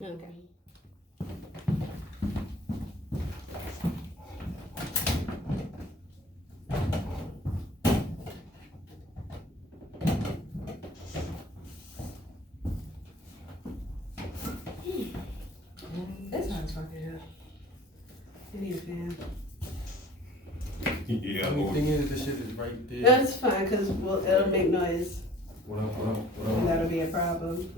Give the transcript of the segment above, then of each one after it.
Okay. It's hot as fuck here. I need a fan. Yeah. Only thing is, this shit is right there. That's fine, because it'll make noise, What up, what up, what and up? that'll be a problem.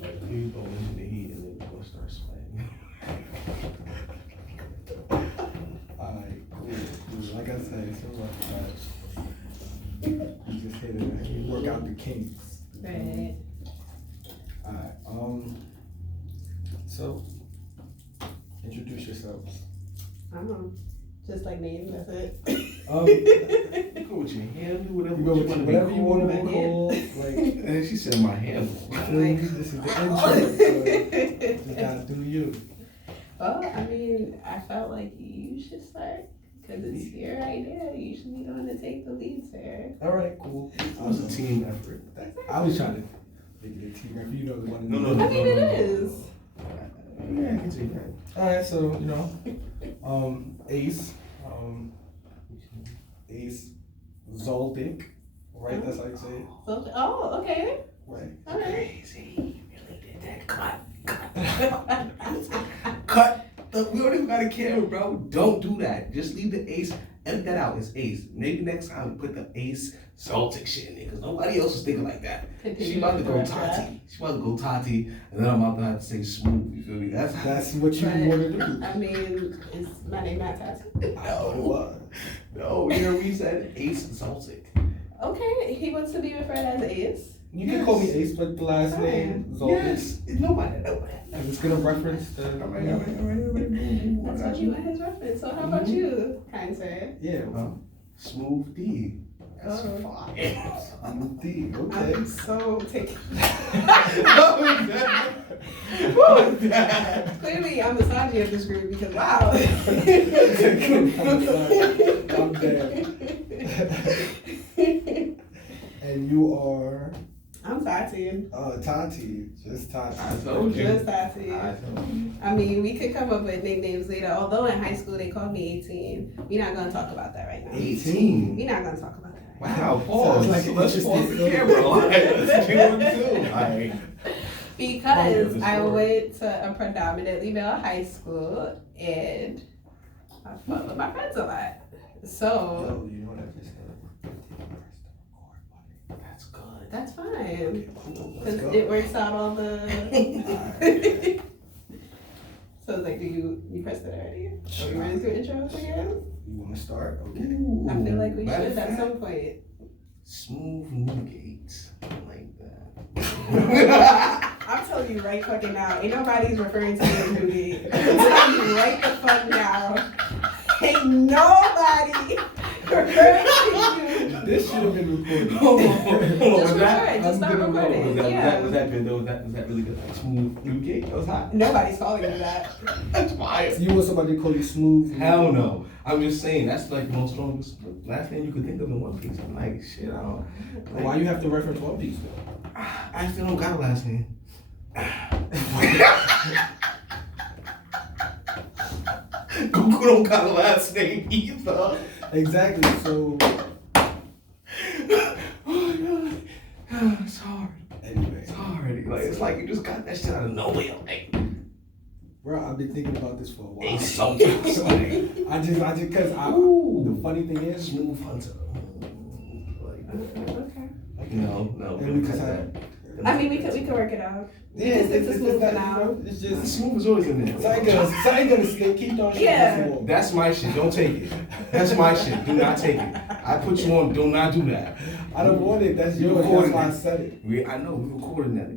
Like, please go into the heat and then you're gonna start sweating. Alright, cool. Like I said, it's a rough patch. You just hit it, you work out the kinks. Right. Alright, so, introduce yourselves. Just like name, that's it. You go with your handle, whatever You go with whatever you want to be called, like, And she said my handle. this is the intro, so you gotta do you. Well, I mean, I felt like you should start, because it's your idea. You should be the one to take the lead, sir. Alright, cool. It was a team effort. I was trying to make it a team effort, you know, the one. No. I mean, it is. Yeah, I can see that. Alright, so, Ace, Ace Zoldyck, right? That's how you say it? Oh, okay. Right. All right. Crazy. You really did that. Cut. Look, we don't even got a camera, bro. Don't do that. Just leave the Ace. Edit that out. It's Ace. Maybe next time we put the Ace Celtic shit in there, because nobody else is thinking like that. She about to go Tati. She about to go Tati, and then I'm about to have to say smooth. You feel me? That's what you Right. want to do. I mean, is my name not Tati? No, you know we said Ace Celtic. Okay, he wants to be referred as Ace. You can call me Ace, but the last name Zoldyck. Yes. Nobody. And it's gonna reference the. All right. That's what you want his reference. So how about you, kind sir? Yeah, Smooth D. That's Oh. fire. I'm D. Okay. I'm so taken. Clearly, I'm the Sanji of this group because wow. I'm dead. And you are I'm Tati. Tati. Just Tati. I told you. Just Tati. I told you. I mean, we could come up with nicknames later. Although in high school they called me 18. We're not gonna talk about that right now. 18. We're not gonna talk about that. Wow, pause. Sounds like an Let's pause the interesting camera. Let's do it too. Alright. Because this I story. went to a predominantly male high school and I fought with my friends a lot. So Oh, you know what I just said? That's good. that's fine. Okay, cool. Let's Because go. it works out all the. Alright. So it's like, do you pressed it already? Are Sure. we ready to intro again? You want to start? Okay. I feel like we Matter should of at fact, some point. Smooth Newgate. I like that. I'm telling you right fucking now, ain't nobody's referring to me as Rudy. I'm telling you right the fuck now. Ain't nobody referring to you. This should have been recorded. Hold on. Just Was that? record, just start I'm gonna recording. Was that Yeah. good though? Was that really good? Like Smooth Newgate? That was hot. Nobody's calling you that. That's fire. You want somebody to call you Smooth? Hell no. I'm just saying, that's like the most strongest last name you could think of in One Piece. I'm like, shit, I don't. Like, Why you have to reference One Piece though? I still don't got a last name. Goku don't got a last name either. Exactly. So Oh my god. It's hard. anyway, It's hard. Like, it's like you just got that shit out of nowhere. Like, bro, I've been thinking about this for a while. they so just like, I just, cause Ooh. the funny thing is, Smooth Hunter. Okay. No, and we cut just that. had. I mean, we could work it out. Yeah, It's smooth for now. It's The just. Smooth is always in Something there. gonna stick. Keep on shit. Yeah. That's my shit. Don't take it. That's my shit. Do not take it. I put you on. Do not do that. I don't want it. That's You yours. That's recorded why I it. said it. I know we recording that.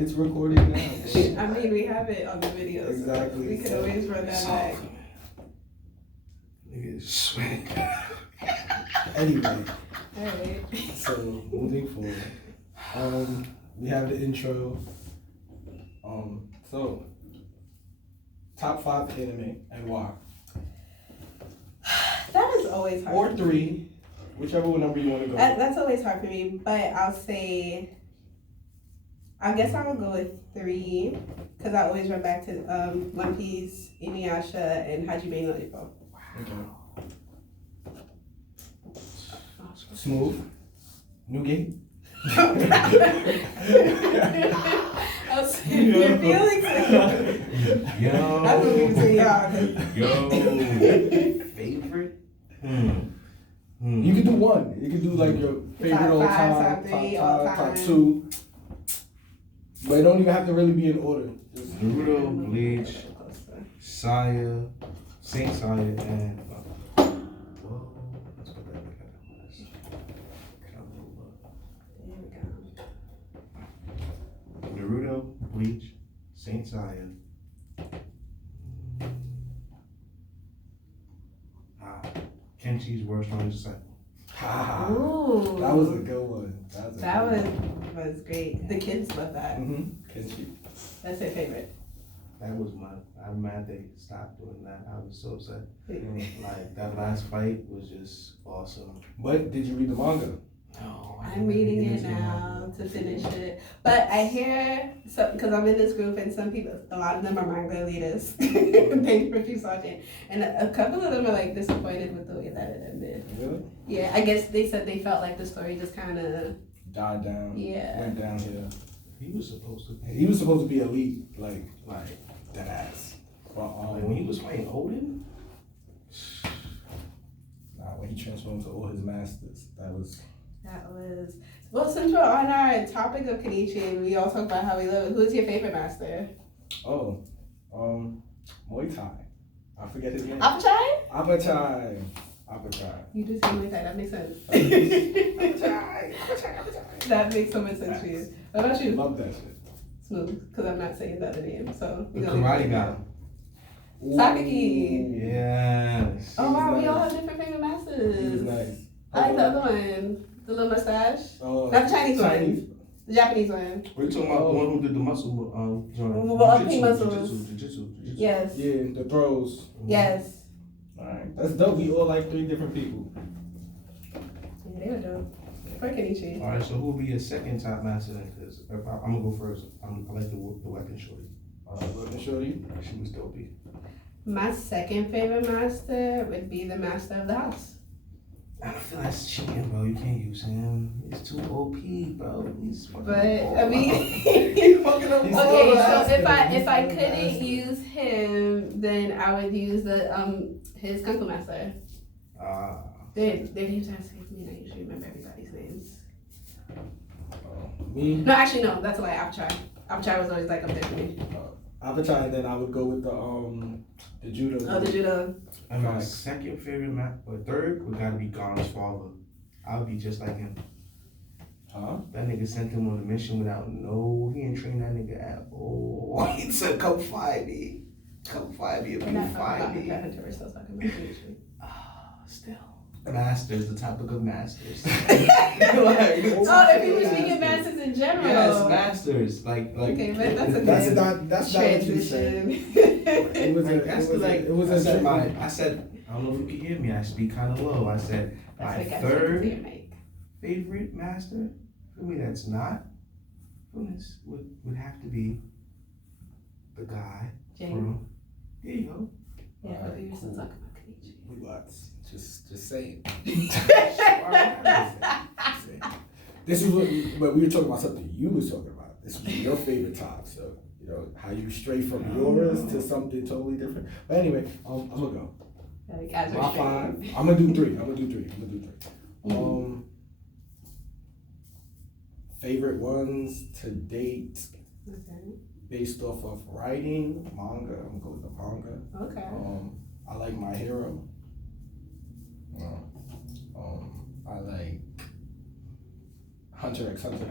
It's recorded now. I mean, we have it on the video. So Exactly. we could always run that back. Nigga, sweat. Anyway, Alright. so moving forward, we have the intro. So top 5 anime and why? That is always hard. Or 3, whichever number you want to go. That's always hard for me, but I'll say I guess I would go with 3 because I always run back to One Piece, Inuyasha, and Hajime no Ippo. Okay. Smooth. Newgate. I was your feelings. That's what we were saying, y'all. Favorite? You can do one. You can do like your favorite Top all five, time, top three, all top time. 2. But it don't even have to really be in order. Just Naruto, Bleach, Saya, Saint Saya, and whoa, let's put that together. Naruto, Bleach, Saint Saya. Kenchi's World's Strongest Disciple. Ooh. that was a good one. That was great. The kids love that. Kenshi. That's their favorite. That was I'm mad they stopped doing that. I was so upset. Like, that last fight was just awesome. But did you read the manga? No, I'm reading it now to finish it. But I hear, because I'm in this group and some people, a lot of them are manga leaders. Thanks for you Sergeant. And a couple of them are like disappointed with the way that it ended. Really? Yeah, I guess they said they felt like the story just kind of, Died down. yeah. Went downhill. He was supposed to be. He was supposed to be elite, like that ass. But Like, when he was fighting Odin? when he transformed to all his masters, that was. Well, since we're on our topic of Kenichi and we all talk about how we live, who's your favorite master? Oh, Muay Thai. I forget his name. Apachai? Apachai. You do say Muay Thai, that makes sense. Apachai. That makes so much sense for you. What about you? Love that shit. Smooth, because I'm not saying the other name, so. The karate guy. Sakaki. Yes. Oh wow, we nice. all have different favorite He was masters. nice. I like the other one, the little mustache. Oh, Not the Chinese one, the Japanese one. We're talking about the one who did the muscle joint. Well, up the muscles. Jiu-jitsu. Yes, Yeah, the throws. yes. Alright, that's dope. We all like 3 different people. Yeah, they were dope. For Kenichi. All right, so who will be your second top master then? Because I'm gonna go first. I like the weapon shorty. Let me show you. She was dopey. My second favorite master would be the master of the house. I feel that's cheating, bro. You can't use him. He's too OP, bro. He's fucking. But I mean, He's fucking up. okay, so if I couldn't use him, then I would use the his kung fu master. Their names are escaping me, and I usually remember everybody's names. Me, No, actually, no, that's a lie. Apachai. Apachai was always like up there for me. Apachai, and then I would go with the judo. Oh, the judo. And my second favorite or third would gotta be Gon's father. I would be just like him. Huh? That nigga sent him on a mission without he didn't train that nigga at all. He said, come find me. Come find me if We're you not talking find about me. Hunter, we're still talking about Kenichi. Still. Masters, the topic of masters. Oh, if you were speaking masters in general. Yes, masters. Like. Okay, but that's a That's good not what you said. transition. It was I said, I don't know if you can hear me, I speak kind of low. I said, That's my what guys third say to your mic. favorite master, for me that's not, would have to be the guy James. from, there you go. Yeah, but we were still talking about Kenichi. Relax. Just say it. Alright. This is what we were talking about something you was talking about. This was your favorite top, so how you stray from yours to something totally different. But anyway, I'm gonna go. Like, as we're My straight. 5. I'm gonna do 3. Favorite ones to date Okay. based off of writing manga. I'm gonna go with the manga. Okay. I like My Hero. I like Hunter x Hunter.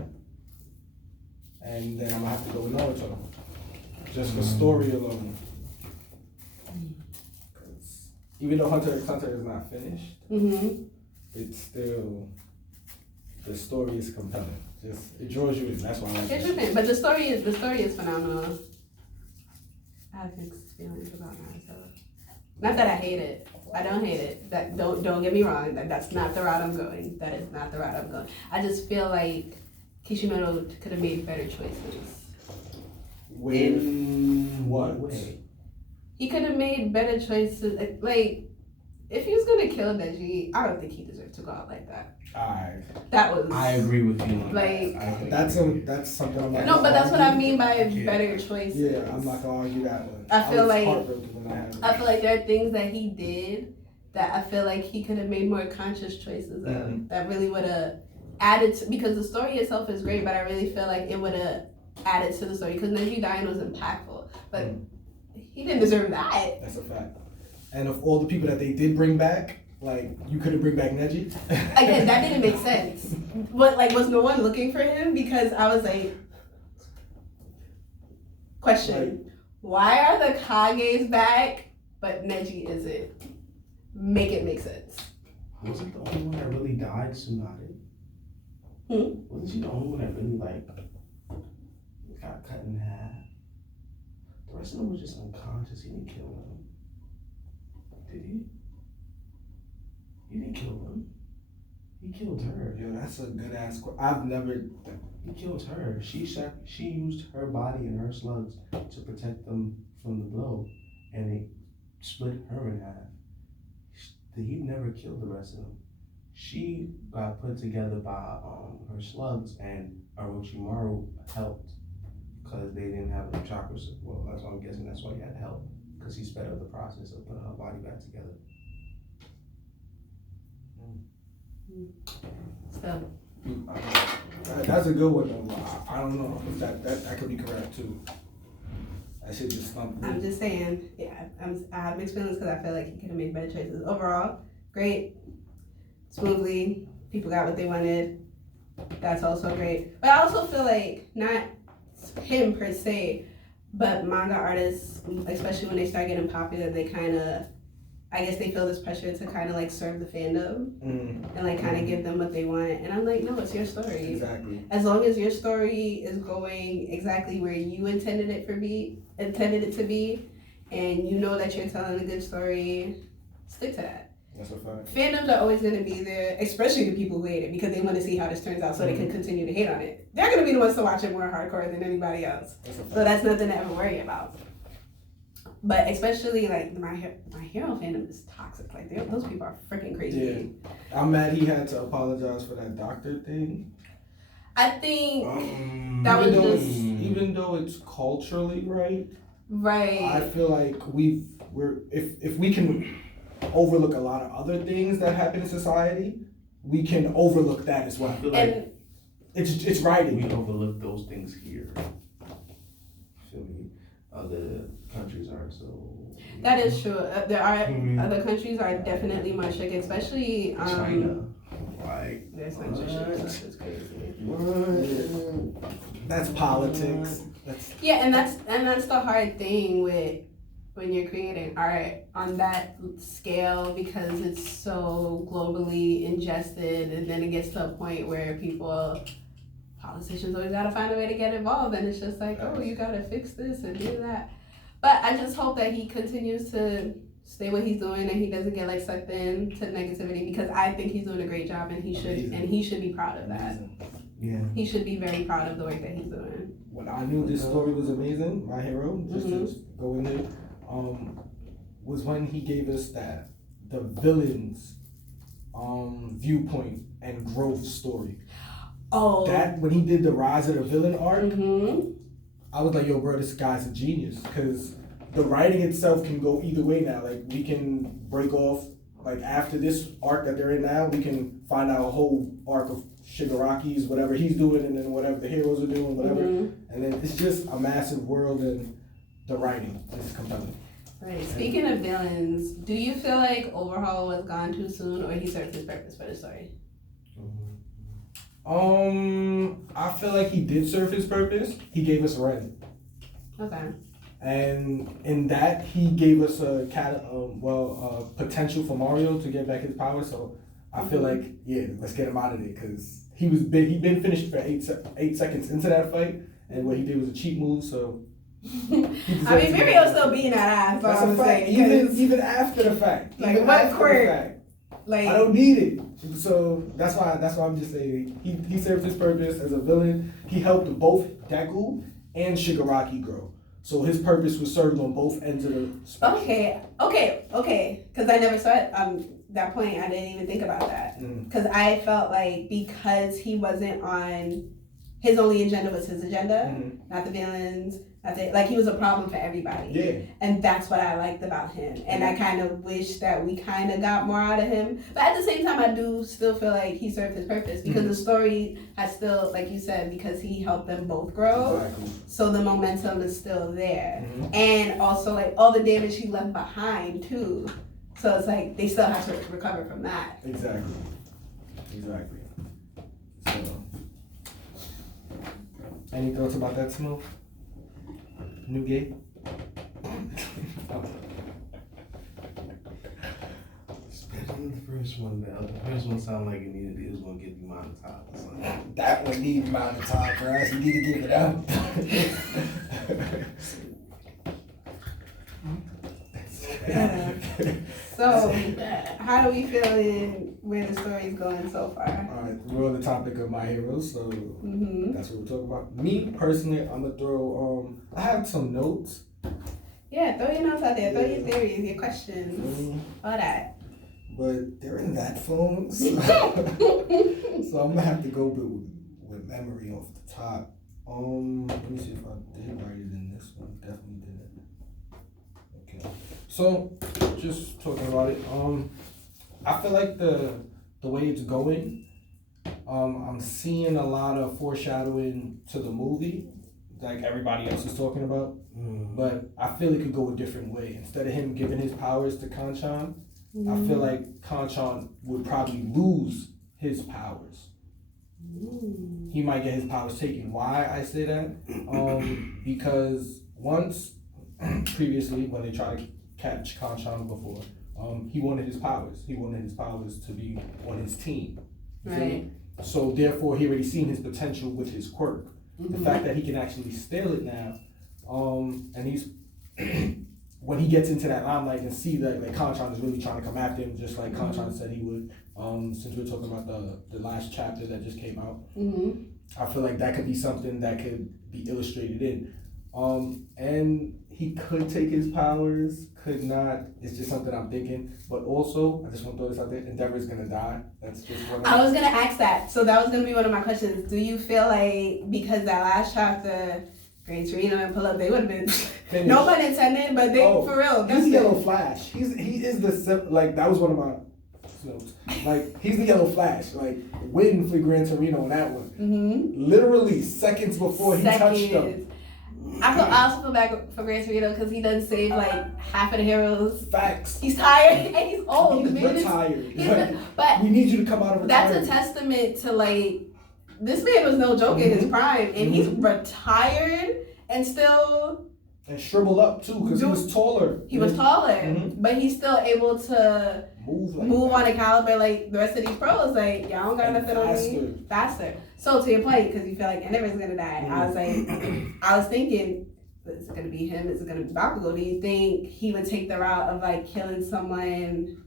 And then I'm gonna have to go with Naruto. Just for story alone. 'Cause even though Hunter x Hunter is not finished, Mm-hmm. it's still, the story is compelling. It draws you in. That's why I like Here's it. the thing, but the story is phenomenal. I have mixed feelings about myself. Not that I hate it. I don't hate it. That don't get me wrong. That's not the route I'm going. That is not the route I'm going. I just feel like Kishimoto could have made better choices. In what way? He could have made better choices. Like, if he was gonna kill Neji, I don't think he deserved to go out like that. Alright. That was. I agree with you on Like, that. I think That's something I'm not No, gonna but that's what I argue. mean by Yeah. better choices. Yeah, I'm not gonna argue that one. I feel was like- heartbroken when I had I feel like there are things that he did that I feel like he could have made more conscious choices of that really would have added to, because the story itself is great, but I really feel like it would have added to the story because Neji dying was impactful, but he didn't deserve that. That's a fact. And of all the people that they did bring back, like, you couldn't bring back Neji. Again, that didn't make sense. But like, was no one looking for him? Because I was like, question: why are the Kages back, but Neji isn't? Make it make sense. Wasn't the only one that really died, Tsunade? Wasn't she the only one that really like got cut in half? The rest of them was just unconscious. He didn't kill them. Did he? He didn't kill them. He killed her. Yo, that's a good ass question. I've never. He killed her. She used her body and her slugs to protect them from the blow, and it split her in half. He never killed the rest of them. She got put together by her slugs, and Orochimaru helped because they didn't have enough chakras. Well, that's what I'm guessing. That's why he had help, because he sped up the process of putting her body back together. So That's a good one though. I don't know if that could be correct too. That shit just stumped me. I'm just saying, yeah, I have mixed feelings because I feel like he could have made better choices. Overall, great, smoothly, people got what they wanted. That's also great. But I also feel like, not him per se, but manga artists, especially when they start getting popular, they kind of, I guess they feel this pressure to kind of like serve the fandom and like kind of give them what they want. And I'm like, no, it's your story. Exactly. As long as your story is going exactly where you intended it to be, and you know that you're telling a good story, stick to that. That's a fact. Fandoms are always going to be there, especially the people who hate it, because they want to see how this turns out so they can continue to hate on it. They're going to be the ones to watch it more hardcore than anybody else. That's a fact. So that's nothing to ever worry about. But especially like my hero fandom is toxic. Like those people are freaking crazy. Yeah. I'm mad he had to apologize for that doctor thing. I think that was just Even though it's culturally right, right. I feel like if we can overlook a lot of other things that happen in society, we can overlook that as well. I feel like And It's writing. we overlook those things here. Feel me? Other countries aren't so. that is true. There are other countries are definitely more strict, especially China. Like, their censorship stuff is crazy. That's politics. That's Yeah, and that's the hard thing with when you're creating art on that scale, because it's so globally ingested, and then it gets to a point where politicians always gotta find a way to get involved, and it's just like, oh, you gotta fix this and do that. But I just hope that he continues to stay what he's doing and he doesn't get like sucked into negativity, because I think he's doing a great job, and he should be proud of that. yeah. He should be very proud of the work that he's doing. when I knew this story was amazing. My hero, just to go in there, was when he gave us the villain's viewpoint and growth story. Oh. That when he did the Rise of the Villain arc, Mm-hmm. I was like, yo, bro, this guy's a genius, because the writing itself can go either way now. Like, we can break off, like, after this arc that they're in now, we can find out a whole arc of Shigaraki's, whatever he's doing, and then whatever the heroes are doing, whatever. And then it's just a massive world, and the writing is compelling. Right. Speaking of villains, do you feel like Overhaul was gone too soon, or he served his purpose for the story? I feel like he did serve his purpose. He gave us Ren. Okay. And in that, he gave us a potential for Mario to get back his power. So I feel like, yeah, let's get him out of there, because he'd been finished for 8 seconds into that fight, and what he did was a cheat move. So I mean, Mario's still beating that ass. that's I'm a fact. saying, Even after the fact. Like, Even what after the quirk? fact. Like, I don't need it. So that's why I'm just saying he served his purpose as a villain. He helped both Deku and Shigaraki grow. So his purpose was served on both ends of the spectrum. Okay. Because I never saw it. That point, I didn't even think about that. Because I felt like because he wasn't on, his only agenda was his agenda, not the villains. Like he was a problem for everybody. Yeah. And that's what I liked about him. And I kind of wish that we kind of got more out of him. But at the same time, I do still feel like he served his purpose because the story has still, like you said, because he helped them both grow. Exactly. So the momentum is still there. And also like all the damage he left behind too. So it's like they still have to recover from that. Exactly. So, any thoughts about that, Smooth? New gay? Especially the first one. The first one sounded like it needed. It was gonna get demonetized or something. That one needs amount of time for us. You need to give it up. So, how do we feel in where the story's going so far? Alright, we're on the topic of my heroes, so that's what we're talking about. Me personally, I'm gonna throw I have some notes. Yeah, throw your notes out there, throw your theories, your questions, all that. But they're in that phone, so I'm gonna have to go with memory off the top. Let me see if I did write it in this one. Definitely didn't. Okay. So, just talking about it. I feel like the way it's going, I'm seeing a lot of foreshadowing to the movie, like everybody else is talking about. But I feel it could go a different way. Instead of him giving his powers to Kanchan, I feel like Kanchan would probably lose his powers. He might get his powers taken. Why I say that? Because once previously, when they tried to catch Kanchan before, he wanted his powers. He wanted his powers to be on his team. Right. So therefore, he already seen his potential with his quirk. The fact that he can actually steal it now, and he's when he gets into that limelight and see that like Kanchan is really trying to come after him, just like Kanchan said he would. Since we're talking about the last chapter that just came out, I feel like that could be something that could be illustrated in. And he could take his powers, could not. It's just something I'm thinking. But also, I just want to throw this out there: Endeavor's gonna die. That's just one. I was gonna ask that. So that was gonna be one of my questions. Do you feel like because that last chapter, Gran Torino and Pull Up, they would have been Finished. No pun intended, but they for real. He's the Yellow Flash. He is the like that was one of my notes. Like he's the Yellow Flash. Like waiting for Gran Torino on that one. Literally seconds before he touched him. I also feel bad for Gran Torino because he doesn't save like half of the heroes. Facts. He's tired and he's old. He's retired. But we need you to come out of retirement. That's a testament to like this man was no joke in his prime, and he's retired and still. And shriveled up too, because he was taller. He was taller, but he's still able to move on a caliber like the rest of these pros. Like y'all don't got nothing on me. Faster. So to your point, because you feel like Endeavor's gonna die, I was like, I was thinking, is it gonna be him? Is it gonna be Bakugo? Do you think he would take the route of like killing someone,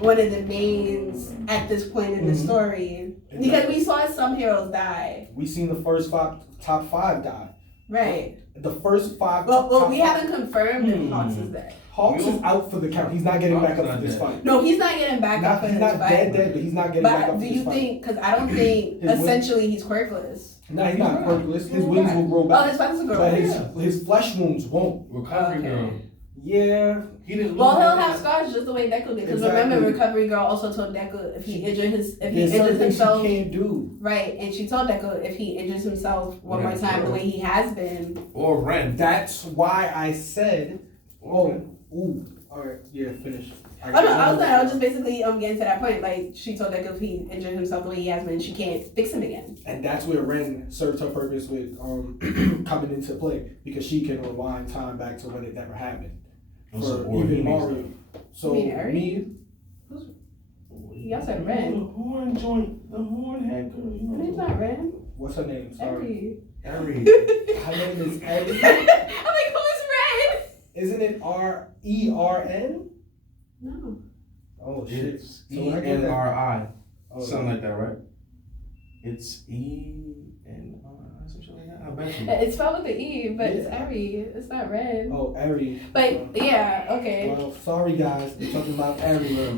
one of the mains at this point in the story? Because we saw some heroes die. We seen the first top five die. Right. The first five. Well, we haven't confirmed if Hawks is dead. Hawks is out for the count. He's not getting back up for this fight. No, he's not getting back up for this fight. He's not dead, but he's not getting back up for this fight. But do you think, because I don't think, essentially, he's quirkless. No, he's not quirkless. His wings will grow back. Oh, his wings will grow back. But his flesh wounds won't. Recovery girl. Yeah. Well, he'll have scars just the way Deku did. Because remember, Recovery Girl also told Deku if he injures himself. She can't do. Right, and she told Deku if he injures himself one more time the way he has been. Or Ren. That's why I said. All right, yeah, finish. I was just basically getting to that point. Like she told Deku if he injured himself the way he has been, she can't fix him again. And that's where Ren served her purpose with coming into play because she can rewind time back to when it never happened. For even Mario. So me. Y'all said Ren. The horn joint. The horn head girl. Her name's not Ren. What's her name? Sorry. Eri. Her name is Eri. I'm like, who is Ren? Isn't it RERN? No. Oh shit. It's So when I get that- ENRI. Oh, Something like that, right? It's ENRI, some shit like that. I bet you. It's spelled with the E, but it's Yeah. Eri. It's not red. Oh, Ari. But yeah, okay. Well, sorry guys, we're talking about Ari. You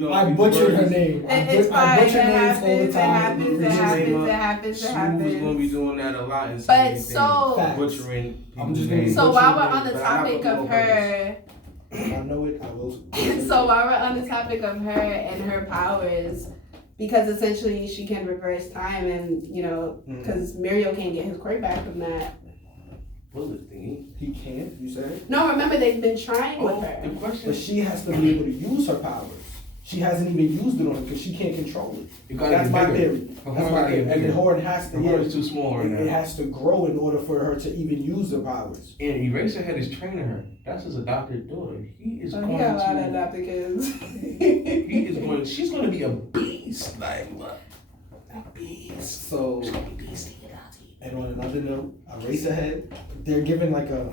know, I butchered her name. It's I fine. butcher It names all the happens. It time. happens. It happens. It happens. It Smooth is gonna be happens. doing that a lot. In But so, Facts. butchering. I'm just people's gonna- names. so while we're on the But I have topic to of go her, If I know it, I will. so while we're on the topic of her and her powers, because essentially she can reverse time, and you know, because Muriel can't get his quirk back from that. Bullet thingy. He can't. You said. No, remember they've been trying with her. The question. But she has to be able to use her powers. She hasn't even used it on him because she can't control it. You gotta That's get my bigger. theory. The That's horn my gotta theory. get And the bigger. horn has to. The horn is too small right It now. has to grow in order for her to even use the powers. And Eraserhead is training her. That's his adopted daughter. He is So going he got a lot of to. adopted kids. He is going. She's going to be a beast. Like what? A beast. So, She's gonna be beastie. and on another note, Eraserhead, they're given like a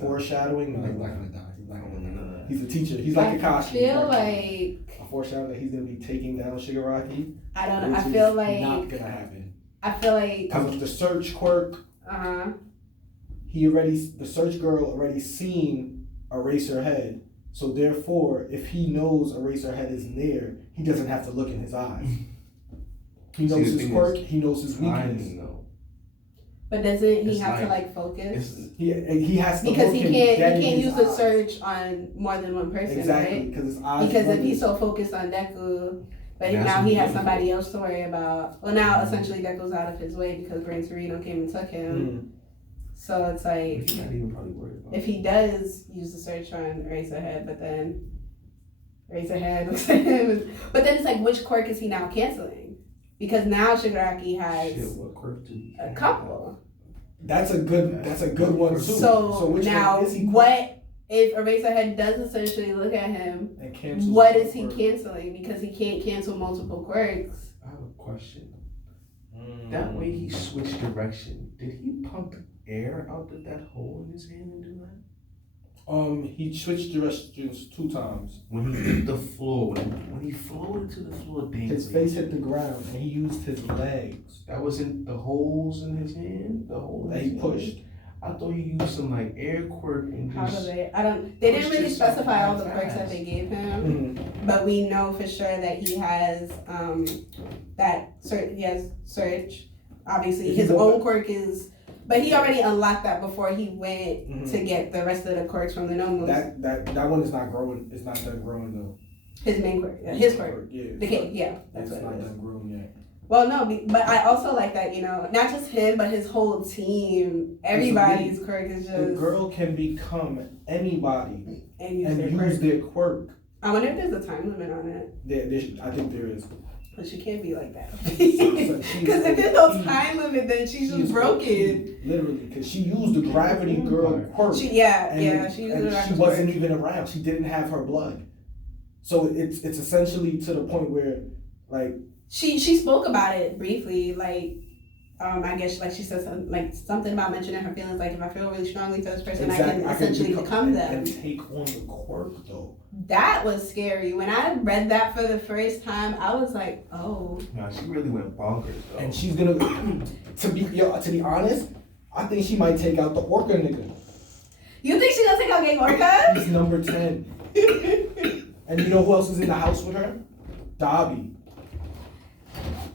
foreshadowing. He's not gonna die. He's not gonna die. He's a teacher. He's like Kakashi. I feel like a foreshadowing that he's gonna be taking down Shigaraki. I don't know. which I is feel like not gonna happen. uh Because the search quirk, huh. the search girl already seen Eraserhead. So therefore, if he knows Eraserhead isn't there, he doesn't have to look in his eyes. He knows the his thing quirk. is, He knows his weakness. Timing though. But doesn't he It's have to like- like focus? He has to Because look he and can't then use his the eyes. search on more than one person, Exactly, right? because his eyes. Because if wonders. he's so focused on Deku, but That's now what he he has does. somebody else to worry about. Well, now essentially Deku's out of his way because Gran Torino came and took him. Mm. So it's like He's not even probably worried about. if he does use the search on Eraserhead, but then Eraserhead looks at him, but then it's like which quirk is he now canceling? Because now Shigaraki has Shit, what quirk do you a have? couple. That's a good one too. So which now one is he what if Eraserhead does essentially look at him? and cancels What one is he quirk? canceling? Because he can't cancel multiple quirks. I have a question. That way he switched direction. Did he pump air out of that hole in his hand and do that? He switched directions 2 times. When he hit the floor, when he floated to the floor dancing. His face hit the ground and he used his legs That was in the holes in his hand? The hole in that his he hand? pushed. I thought he used some like air quirk and How do just. they? I don't. They didn't really Just specify all the fast. quirks that they gave him, Mm. but we know for sure that he has that search. He has search. Obviously, If you his go own quirk is. But he already unlocked that before he went Mhm. to get the rest of the quirks from the Nomus. That one is not growing. It's not done growing though. His main quirk. His quirk. Yeah. The kid. Yeah, that's It's what not it is. done growing yet. Well, no, but I also like that, not just him, but his whole team. Everybody's quirk is The just. girl can become anybody And use and their use quirk. their quirk. I wonder if there's a time limit on it. I think there is. But she can't be like that. Because Because if there's no time limit, then she's just broken. Literally, because she used the gravity girl quirk. She used and it she wasn't even around. She didn't have her blood. So it's essentially to the point where, like, She spoke about it briefly, like, I guess like she said something about mentioning her feelings, like if I feel really strongly for this person, I can essentially become them. and take on the quirk though. That was scary. When I read that for the first time, I was like, oh. Nah, she really went bonkers though. And she's gonna, to be honest, I think she might take out the Orca nigga. You think she's gonna take out Gang Orca? He's number 10. And you know who else is in the house with her? Dobby.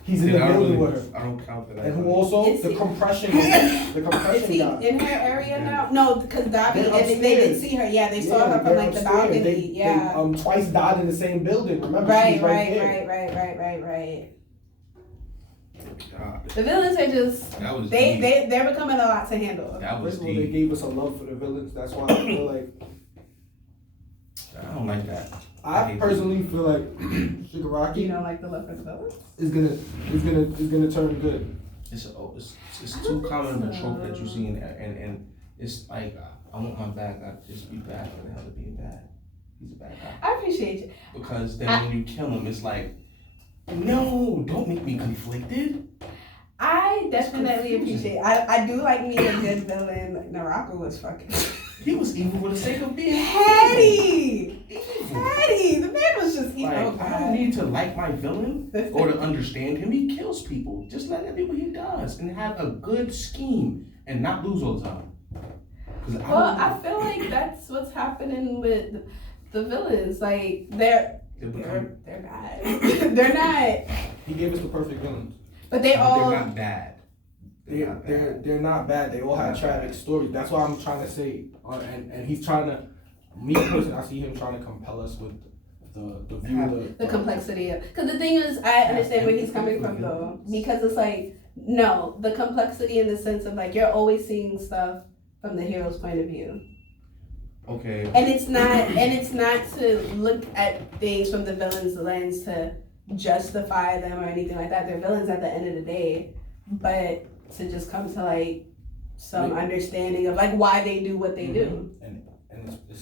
He's in the building with her. I don't count that. And who also? Is The he- compression Is he guy. in her area now? No, because Dobby, They're and they did upstairs. see her. Yeah, they saw her from they're like the upstairs. balcony. They twice died in the same building. Remember? Right, She was there. right. God, The villains are just that was deep. they're becoming a lot to handle. That was First of all, they deep. gave us a love for the villains. That's why I feel like I don't like that. I personally feel like Shigaraki You know, like the love for the villains. is gonna turn good. It's too common of a trope that you see, and it's like I want my bad guy to just be bad for the hell of being bad. He's a bad guy. I appreciate you. Because then when you kill him, it's like, no, don't make me conflicted. I definitely appreciate. I do like me a good villain. Like, Naraka was fucking He was evil for the sake of being petty. evil. Petty. The man was just evil. Like, I don't need to like my villain or to understand him. He kills people. Just let him do what he does and have a good scheme and not lose all the time. Well, I feel like that's what's happening with the villains. Like they're bad. They're not. He gave us the perfect villains. But they're not bad. They're not bad. They all have tragic stories. That's why I'm trying to say, and he's trying to. Me personally, I see him trying to compel us with the view, the complexity of. Because the thing is, I understand where he's coming from though, because it's like no, the complexity in the sense of like you're always seeing stuff from the hero's point of view. Okay. And it's not to look at things from the villain's lens to justify them or anything like that. They're villains at the end of the day, but to just come to like some understanding of like why they do what they do. And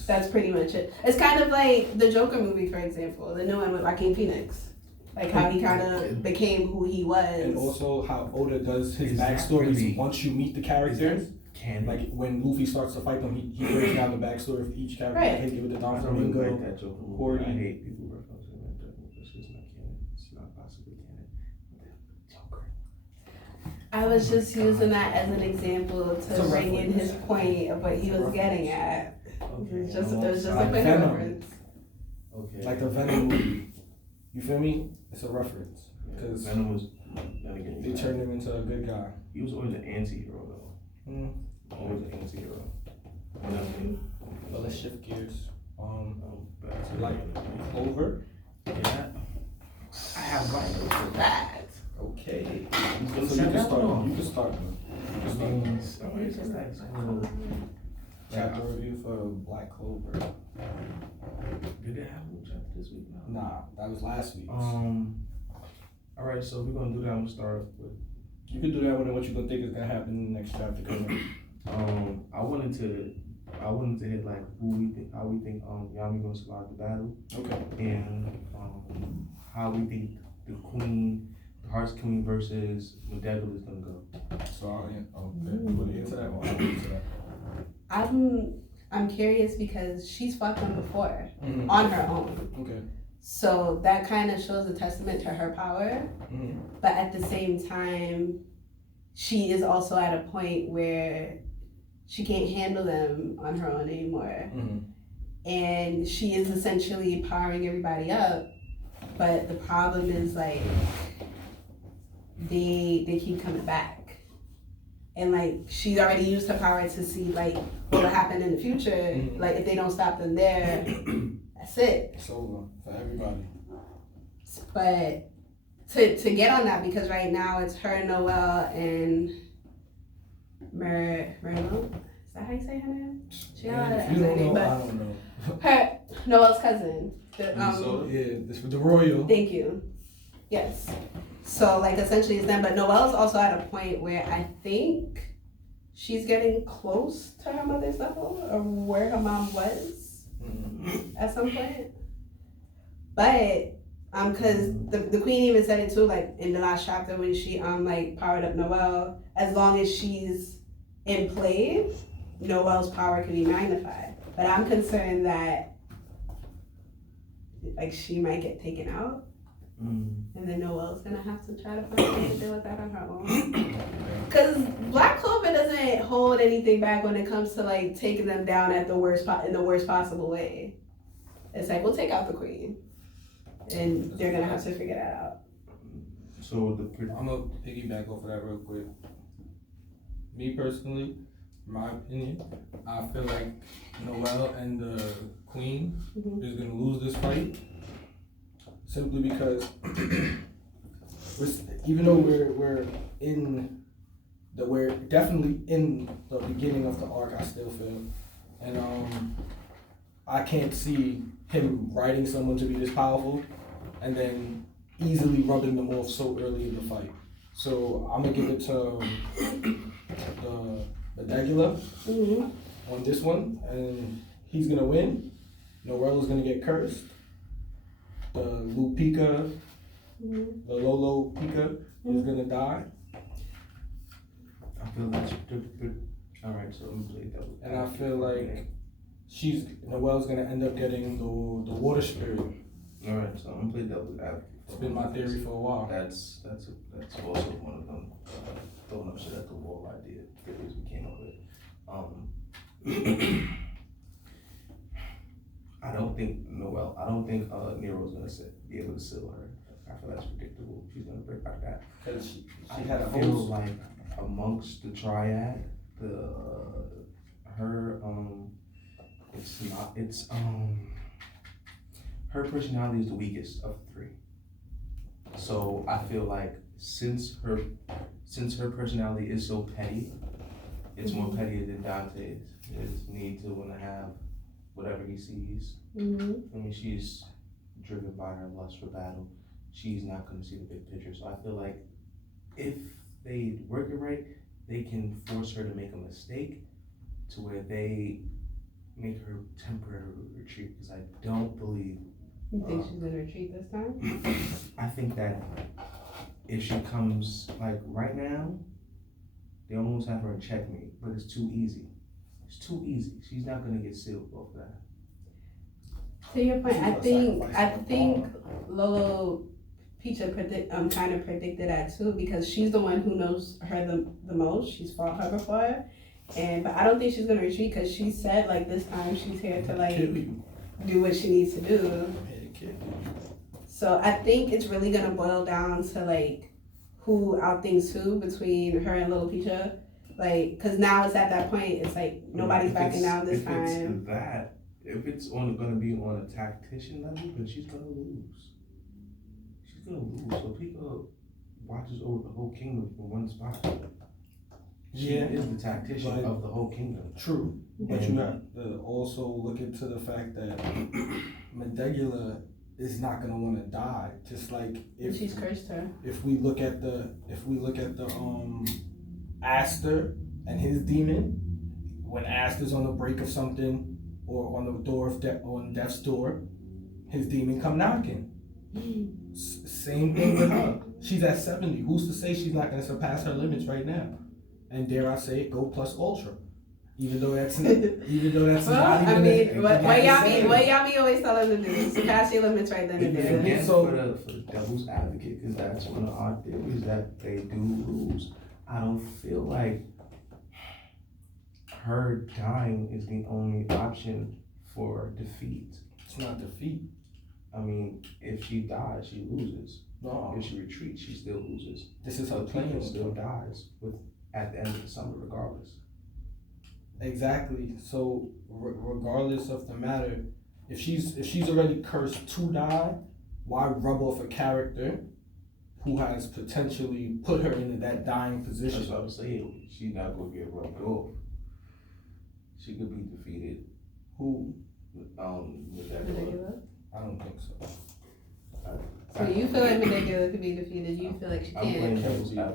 that's pretty much it. It's kind of like the Joker movie, for example, the new one with Joaquin Phoenix. Like how he kind of became who he was. And also how Oda does his Exactly. backstories once you meet the characters. Canon. Like when Luffy starts to fight them, he breaks down the backstory of each character. Right. Like he did with the Don I don't really Flamingo. like that Joker movie. Horde. I hate people referencing that Joker movie. It's just not canon. It's not possibly canon. Joker. I was just using that as an example to bring in his point of what he was getting at. Okay. It was just a Like quick Venom. reference. Okay. Like the Venom movie. You feel me? It's a reference. Because Venom was. Then again, they turned him into a good guy. He was always an anti-hero though. Mm. Always an anti-hero. But let's shift gears. Back to Like Clover. Yeah. I have right for that. Okay. So So you can start. You can start. Chapter review for Black Clover. Did it have a chapter this week? Nah, that was last week. All right, so we're gonna do that. I'm gonna start with. You can do that one and what you gonna think is gonna happen in the next chapter. I wanted to hit like how we think Yami gonna survive the battle, Okay. and how we think the Queen, the Heart's Queen versus Medegla is gonna go. So I'll put it into that one. I'll get into that. I'm curious because she's fought them before Mm-hmm. on her own. Okay. So that kind of shows a testament to her power. Mm-hmm. But at the same time, she is also at a point where she can't handle them on her own anymore. Mm-hmm. And she is essentially powering everybody up. But the problem is like they keep coming back. And like she's already used her power to see like what will happen in the future. Mm-hmm. Like if they don't stop them there, that's it. It's over for everybody. But to get on that, because right now it's her, Noelle, and Merlot. Is that how you say her name? She got If a you don't name, know, but I don't know. her Noelle's cousin. Yeah, this with the royal. Thank you. Yes. So like essentially it's them, but Noelle's also at a point where I think she's getting close to her mother's level or where her mom was at some point. But cause the queen even said it too, like in the last chapter when she like powered up Noelle, as long as she's in play, Noelle's power can be magnified. But I'm concerned that like she might get taken out. And then Noelle's gonna have to try to find a way to deal with that on her own. Cause Black Clover doesn't hold anything back when it comes to like taking them down at the worst in the worst possible way. It's like we'll take out the queen, and they're gonna have to figure that out. So I'm gonna piggyback off of that real quick. Me personally, my opinion, I feel like Noelle and the queen is gonna lose this fight. Simply because even though we're definitely in the beginning of the arc, I still feel, and I can't see him writing someone to be this powerful, and then easily rubbing them off so early in the fight. So I'm gonna give it to the Medegla on this one, and he's gonna win. Noella's gonna get cursed. The Lupika, the Lolo Pika is gonna die. I feel that's alright, so I'm gonna play double. And I feel like Noelle's gonna end up getting the water spirit. Alright, so I'm gonna play double advocate. It's been my theory for a while. That's also one of them throwing up shit at the wall idea theories we came up with. I don't think Nero's gonna be able to seal her. I feel that's predictable. She's gonna break like that. Cause she I had a feel whole. like amongst the triad, her personality is the weakest of the three. So I feel like since her personality is so petty, it's more petty than Dante's. His need to want to have whatever he sees. Mm-hmm. I mean, she's driven by her lust for battle. She's not going to see the big picture. So I feel like if they work it right, they can force her to make a mistake to where they make her temporarily retreat. Because I don't believe. You think she's gonna retreat this time? I think that if she comes like right now, they almost have her in checkmate, but it's too easy. It's too easy. She's not gonna get sealed off that. To your point, I think Lolo Picha kind of predicted that too, because she's the one who knows her the most. She's fought her before, but I don't think she's gonna retreat because she said like this time she's here to like do what she needs to do. So I think it's really gonna boil down to like who outthinks who between her and Lil Picha, like, cause now it's at that point. It's like nobody's backing down this time. If it's gonna be on a tactician level, then she's gonna lose. She's gonna lose. So Picha watches over the whole kingdom from one spot. She is the tactician of the whole kingdom. True, but you have to also look into the fact that Medegula is not gonna want to die. Just like if She's cursed her. If we look at the Aster and his demon, when Aster's on the break of something or on the door of on death's door, his demon come knocking. Same thing with her. She's at 70. Who's to say she's not gonna surpass her limits right now? And dare I say it, go plus ultra. Even though that's well, not even. I mean, what y'all be always telling them to do? Surpass your limits right then and there. Again, for the devil's advocate, because that's one of our theories that they do lose. I don't feel like her dying is the only option for defeat. It's not defeat. I mean, if she dies, she loses. No. If she retreats, she still loses. This is her Picha plan. still dies at the end of the summer, regardless. Exactly. So regardless of the matter, if she's already cursed to die, why rub off a character who has potentially put her into that dying position? That's what I'm saying. She's not gonna get rubbed off. She could be defeated. Who? Medegula? I don't think so. So you feel like Medegula could be defeated? You feel like she I'm playing can't? devil's advocate.